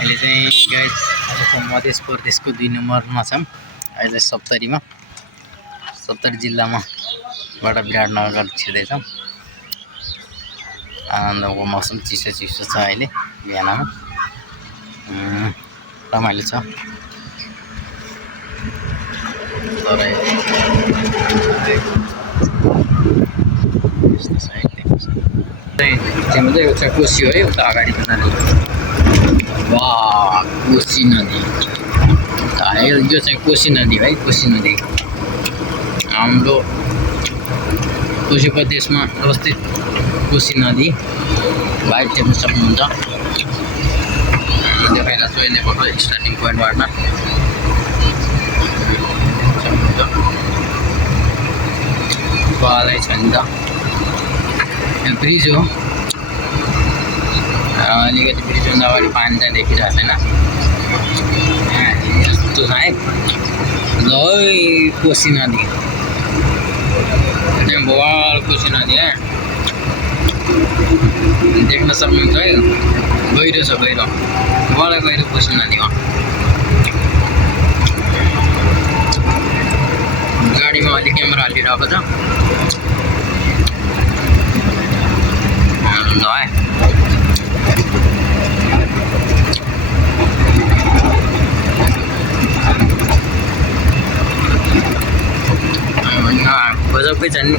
अहिले चाहिँ गाइस अब मध्य प्रदेशको 2 नम्बरमा छौँ। अहिले 70 मा 70 जिल्लामा बाट विराटनगर छिर्दैछौँ। आनन्दको मौसम चिसो चिसो छ अहिले बिहानमा, रमाइलो छ। त्यहाँ एउटा कोसी हो है उता अगाडिको नदी। वाह, कोसी नदी। यो चाहिँ कोसी नदी है, कोसी नदी हाम्रो कोशी प्रदेशमा अवस्थित कोसी नदी भाइ देख्न सक्नुहुन्छ। देखाइरहेको छु अहिले फोटो स्टार्टिङ पोइन्टबाट। पालै छ नि त, यो ब्रिज हो। अलिकति ब्रिजभन्दा अगाडि पानी चाहिँ देखिरहेको छैन। यस्तो छ है, ल कोसी नदी, त्यहाँ बवाल कोसी नदी है, देख्न सक्नुहुन्छ है। गहिरो छ, गहिरो बडा गहिरो कोसी नदी हो। गाडीमा अलिक क्यामेरा हालिरहेको छ ल है। गजबकै छ नि।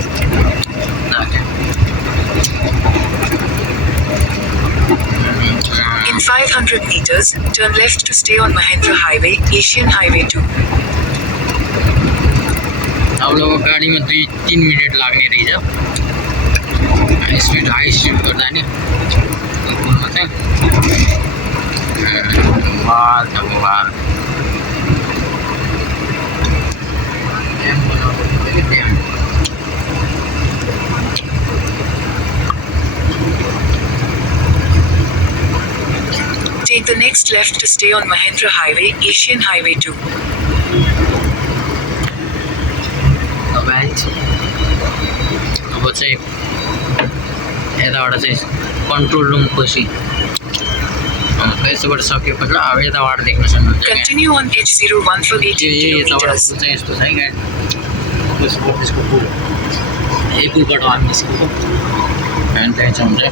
In 500 meters, turn left to stay on Mahendra Highway, Asian Highway 2. अब लोग गाडीमा 2-3 मिनट लाग्ने रहेछ। स्पिड हाई स्पिड गर्दा नि पुलमा चाहिँ बवाल छ, बवाल। Take the next left to stay on Mahendra Highway, Asian Highway 2. अब चाहिँ यताबाट चाहिँ कन्ट्रोल रुम कोसी यसोबाट सकेपछि अब यताबाट देख्न सक्नुहुन्छ। Continue on H01 for 18 kilometers. चाहिँ यस्तो छ है गाडी, त्यसको पुल, यही पुलबाट हामी निस्केको। अनि त्यहाँ चाहिँ हुन्छ